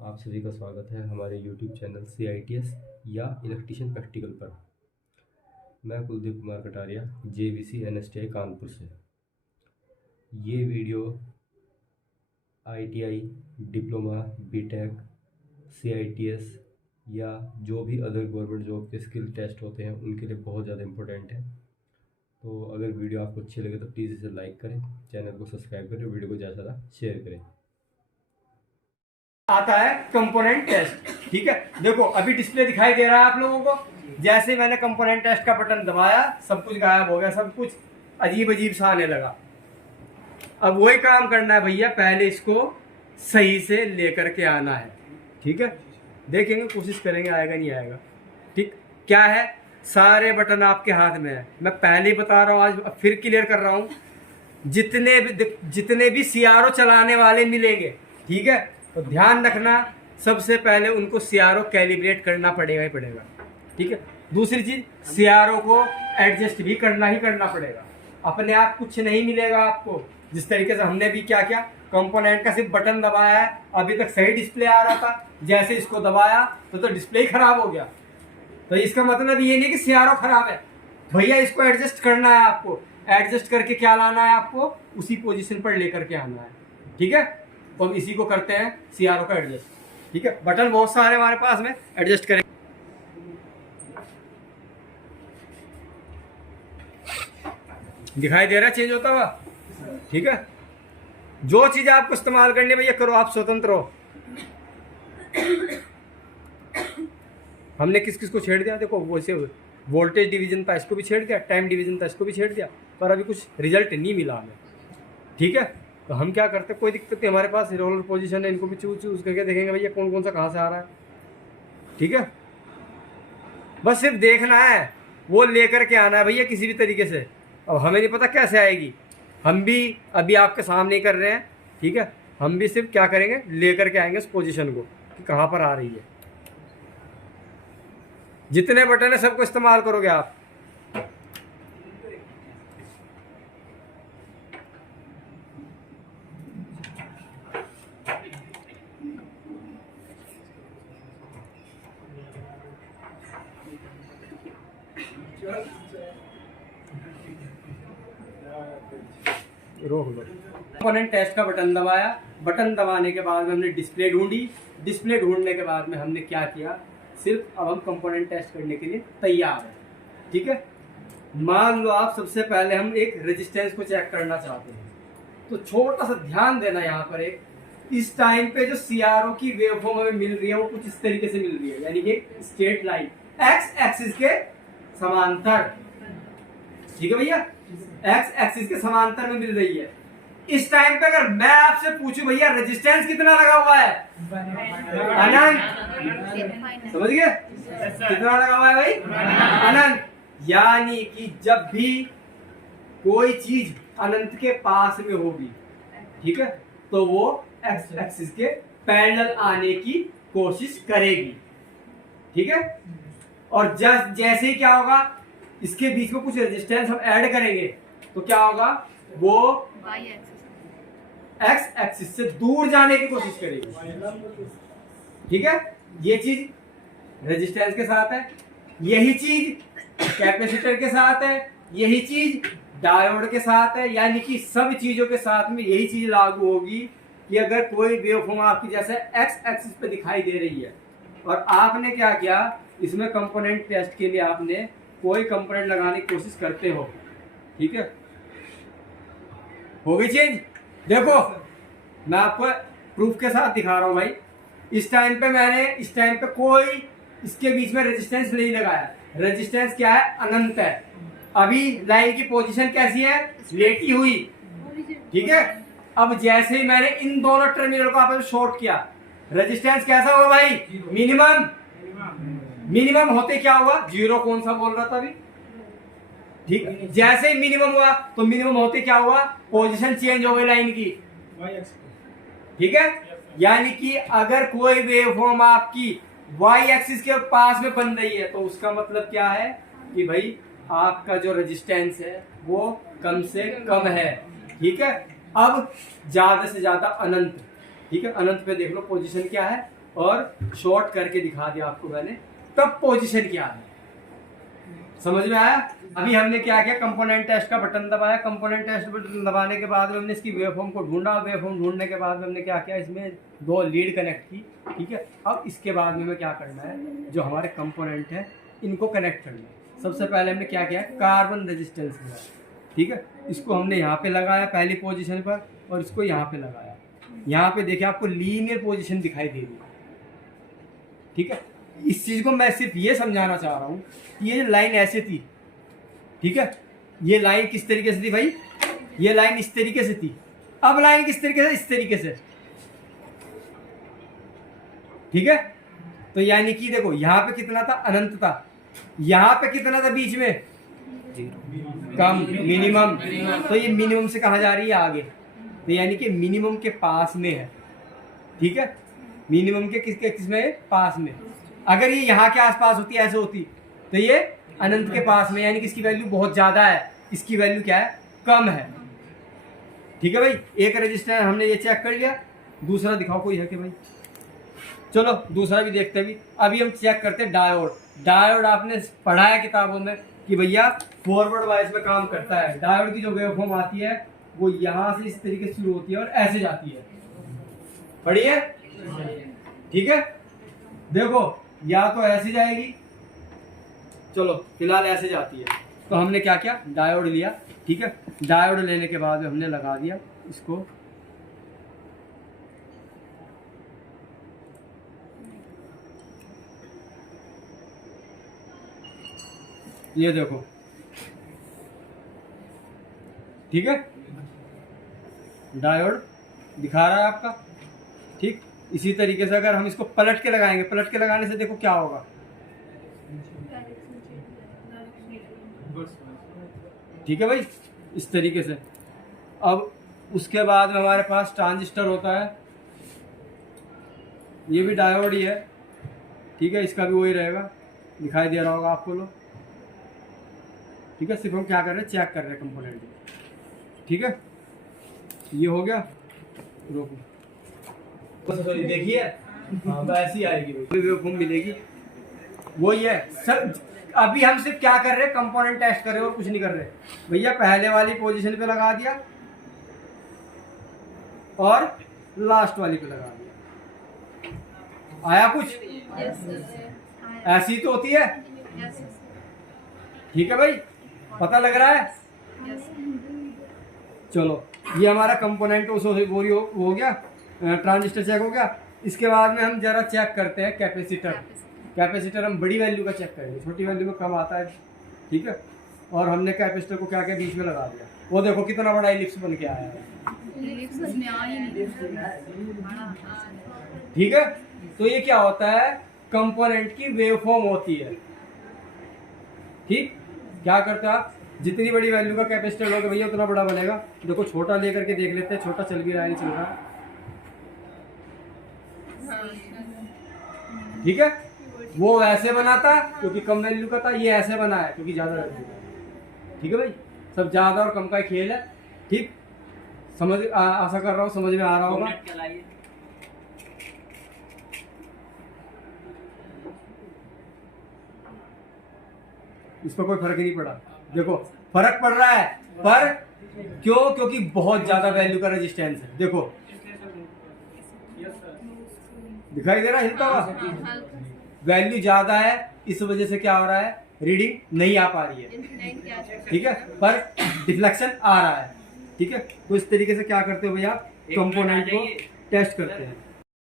आप सभी का स्वागत है हमारे YouTube चैनल CITS या इलेक्ट्रीशियन प्रैक्टिकल पर। मैं कुलदीप कुमार कटारिया JVC NSTI कानपुर से। ये video ITI, diploma, BTech, CITS या जो भी अदर गवर्नमेंट जॉब के स्किल टेस्ट होते हैं उनके लिए बहुत ज़्यादा इम्पोर्टेंट है। तो अगर वीडियो आपको अच्छी लगे तो प्लीज़ इसे लाइक करें, चैनल को सब्सक्राइब करें, वीडियो को ज़्यादा से ज़्यादा शेयर करें। आता है कंपोनेंट टेस्ट। ठीक है, देखो अभी डिस्प्ले दिखाई दे रहा है आप लोगों को। जैसे मैंने कंपोनेंट टेस्ट का बटन दबाया सब कुछ गायब हो गया, सब कुछ अजीब अजीब सा आने लगा। अब वही काम करना है भैया, पहले इसको सही से लेकर के आना है। ठीक है, देखेंगे, कोशिश करेंगे, आएगा नहीं आएगा। ठीक, क्या है, सारे बटन आपके हाथ में है। मैं पहले ही बता रहा हूँ, आज फिर क्लियर कर रहा हूँ। जितने भी CRO चलाने वाले मिलेंगे, ठीक है, तो ध्यान रखना, सबसे पहले उनको CRO कैलिब्रेट करना पड़ेगा ही पड़ेगा। ठीक है, दूसरी चीज, CRO को एडजस्ट भी करना ही करना पड़ेगा। अपने आप कुछ नहीं मिलेगा आपको। जिस तरीके से हमने भी क्या किया, कंपोनेंट का सिर्फ बटन दबाया है, अभी तक सही डिस्प्ले आ रहा था, जैसे इसको दबाया तो डिस्प्ले ही खराब हो गया। तो इसका मतलब ये नहीं कि CRO खराब है भैया, इसको एडजस्ट करना है आपको। एडजस्ट करके क्या लाना है आपको, उसी पोजीशन पर लेकर के आना है। ठीक है, तो हम इसी को करते हैं, CRO का एडजस्ट। ठीक है, बटन बहुत सारे हमारे पास में, एडजस्ट करें। दिखाई दे रहा है चेंज होता हुआ। ठीक है, जो चीज आपको इस्तेमाल करनी है भैया करो, आप स्वतंत्र हो। हमने किस किस को छेड़ दिया, देखो वैसे वोल्टेज डिवीजन था, इसको भी छेड़ दिया, टाइम डिवीजन था, इसको भी छेड़ दिया, पर अभी कुछ रिजल्ट नहीं मिला हमें। ठीक है, तो हम क्या करते हैं, कोई दिक्कत नहीं, हमारे पास रोलर पोजीशन है, इनको भी चूज करके देखेंगे भैया कौन कौन सा कहाँ से आ रहा है। ठीक है, बस सिर्फ देखना है, वो लेकर के आना है भैया किसी भी तरीके से। अब हमें नहीं पता कैसे आएगी, हम भी अभी आपके सामने ही कर रहे हैं। ठीक है, हम भी सिर्फ क्या करेंगे, लेकर के आएंगे उस पोजीशन को कि कहाँ पर आ रही है। जितने बटन है सबको इस्तेमाल करोगे आप। रोक लो। कंपोनेंट टेस्ट का बटन दबाया, बटन दबाने के बाद में हमने डिस्प्ले ढूंढी। डिस्प्ले ढूंढने के बाद में हमने क्या किया, सिर्फ अब हम कंपोनेंट टेस्ट करने के लिए तैयार हैं। ठीक है, मान लो आप सबसे पहले हम एक रेजिस्टेंस को चेक करना चाहते हैं, तो छोटा सा ध्यान देना यहाँ पर। एक इस टाइम पे जो CRO की वेवफॉर्म हमें मिल रही है वो कुछ इस तरीके से मिल रही है, यानी कि स्ट्रेट लाइन एक्स एक्सिस के समांतर। ठीक है भैया, एक्स एक्सिस के समांतर में मिल रही है। इस टाइम पे अगर मैं आपसे पूछूं भैया रेजिस्टेंस कितना लगा हुआ है, अनंत, समझ गए, कितना लगा हुआ है भाई, अनंत। यानी कि जब भी कोई चीज अनंत के पास में होगी, ठीक है, तो वो एक्स एक्सिस के पैरेलल आने की कोशिश करेगी। ठीक है, और जैसे ही क्या होगा, इसके बीच में कुछ रेजिस्टेंस हम ऐड करेंगे तो क्या होगा, वो एक्स एक्सिस से दूर जाने की कोशिश करेगी। ठीक है, ये चीज रेजिस्टेंस के साथ है, यही चीज कैपेसिटर के साथ है, यही चीज डायोड के साथ है। यानी कि सब चीजों के साथ में यही चीज लागू होगी कि अगर कोई वेवफॉर्म आपकी जैसे एक्स एक्सिस पे दिखाई दे रही है और आपने क्या किया, इसमें कंपोनेंट टेस्ट के लिए आपने कोई कंपोनेंट लगाने की कोशिश करते हो, ठीक है, हो गई चेंज। देखो मैं आपको प्रूफ के साथ दिखा रहा हूं भाई। इस टाइम पे कोई इसके बीच में रेजिस्टेंस नहीं लगाया। रेजिस्टेंस क्या है, अनंत है। अभी लाइन की पोजीशन कैसी है, लेटी हुई। ठीक है, अब जैसे ही मैंने इन दोनों टर्मिनल को आपस शॉर्ट किया, रेजिस्टेंस कैसा होगा भाई, मिनिमम। मिनिमम होते क्या हुआ, जीरो कौन सा बोल रहा था अभी। ठीक, जैसे ही मिनिमम हुआ तो मिनिमम होते क्या हुआ, पोजीशन चेंज हो गई लाइन की। ठीक है, यानी कि अगर कोई वेवफॉर्म आपकी y एक्सिस के पास में बन रही है तो उसका मतलब क्या है कि भाई आपका जो रेजिस्टेंस है वो कम से कम है। ठीक है, अब ज्यादा से ज्यादा अनंत। ठीक है, अनंत पे देख लो पोजीशन क्या है, और शॉर्ट करके दिखा दिया आपको मैंने, तब पोजीशन क्या है, समझ में आया। अभी हमने क्या किया, कंपोनेंट टेस्ट का बटन दबाया, कंपोनेंट टेस्ट बटन दबाने के बाद में हमने इसकी वेवफॉर्म को ढूंढा, वेवफॉर्म ढूंढने के बाद में हमने क्या किया, इसमें 2 लीड कनेक्ट की, ठीक है। अब इसके बाद में हमें क्या करना है, जो हमारे कंपोनेंट है इनको कनेक्ट करना है। सबसे पहले हमने क्या किया, कार्बन रेजिस्टेंस लिया, ठीक है, इसको हमने यहाँ पे लगाया पहली पोजीशन पर, और इसको यहाँ पे लगाया। यहाँ पे देखिए आपको लीनियर पोजीशन दिखाई दे रही है, ठीक है। इस चीज को मैं सिर्फ ये समझाना चाह रहा हूँ, ये लाइन ऐसे थी, ठीक है, ये लाइन किस तरीके से थी भाई, ये लाइन इस तरीके से थी, अब लाइन किस तरीके से, इस तरीके से, ठीक है। तो यानी कि देखो यहाँ पे कितना था, अनंत था, यहाँ पे कितना था बीच में, कम, मिनिमम, तो ये मिनिमम से कहा जा रही है आगे, तो यानी कि मिनिमम के पास में है, ठीक है, मिनिमम के किस में, पास में। अगर ये यहाँ के आसपास होती, ऐसे होती, तो ये अनंत के पास में, यानी कि इसकी वैल्यू बहुत ज्यादा है, इसकी वैल्यू क्या है, कम है, ठीक है भाई। एक रजिस्टर हमने ये चेक कर लिया, दूसरा दिखाओ कोई है कि भाई, चलो दूसरा भी देखते हैं। भी अभी हम चेक करते हैं डायोड। डायोड आपने पढ़ा है किताबों में कि भैया फॉरवर्ड वाइज में काम करता है। डायोड की जो वेवफॉर्म आती है वो यहाँ से इस तरीके से शुरू होती है और ऐसे जाती है, पढ़िए, ठीक है। देखो या तो ऐसे जाएगी, चलो फिलहाल ऐसे जाती है, तो हमने क्या किया, डायोड लिया, ठीक है। डायोड लेने के बाद हमने लगा दिया इसको, ये देखो, ठीक है, डायोड दिखा रहा है आपका, ठीक। इसी तरीके से अगर हम इसको पलट के लगाएंगे, पलट के लगाने से देखो क्या होगा, ठीक है भाई, इस तरीके से। अब उसके बाद में हमारे पास ट्रांजिस्टर होता है, ये भी डायोड ही है, ठीक है, इसका भी वही रहेगा, दिखाई दे रहा होगा आपको लोग, ठीक है। सिर्फ हम क्या कर रहे हैं, चेक कर रहे हैं कंपोनेंट, ठीक है। ये हो गया, रोको, सॉरी देखिए, हाँ तो ऐसी आएगी भाई, वेवफॉर्म मिलेगी, वही है सर। अभी हम सिर्फ क्या कर रहे हैं, कंपोनेंट टेस्ट कर रहे हो और कुछ नहीं कर रहे भैया। पहले वाली पोजीशन पे लगा दिया और लास्ट वाली पे लगा दिया, आया कुछ, ऐसी तो होती है, ठीक है भाई, पता लग रहा है। चलो ये हमारा कंपोनेंट हो गया, ट्रांजिस्टर चेक हो गया। इसके बाद में हम जरा चेक करते हैं कैपेसिटर। कैपेसिटर हम बड़ी वैल्यू का चेक करेंगे, छोटी वैल्यू में कम आता है, ठीक है। और हमने कैपेसिटर को क्या क्या बीच में लगा दिया, वो देखो कितना बड़ा इलिप्स बन के आया है, ठीक है। तो ये क्या होता है, कंपोनेंट की वेवफॉर्म होती है, ठीक। क्या करता है, जितनी बड़ी वैल्यू का कैपेसिटर लोगे भैया उतना बड़ा बनेगा। देखो छोटा लेकर के देख लेते हैं, छोटा चल भी रहा है, नहीं चल रहा, ठीक है। वो वैसे बना था क्योंकि कम वैल्यू का था, ये ऐसे बना है क्योंकि ज्यादा वैल्यू का, ठीक है भाई। सब ज्यादा और कम का खेल है, ठीक। समझ आशा कर रहा हूँ समझ में आ रहा होगा। इस पर कोई फर्क ही नहीं पड़ा, देखो फर्क पड़ रहा है, पर क्यों, क्योंकि बहुत ज्यादा वैल्यू का रेजिस्टेंस है। देखो दिखाई दे रहा है हिलता हुआ, वैल्यू ज्यादा है, इस वजह से क्या हो रहा है, रीडिंग नहीं आ पा रही है, ठीक है, पर डिफ्लेक्शन आ रहा है, ठीक है। तो इस तरीके से क्या करते हो भैया, कंपोनेंट को टेस्ट करते हैं।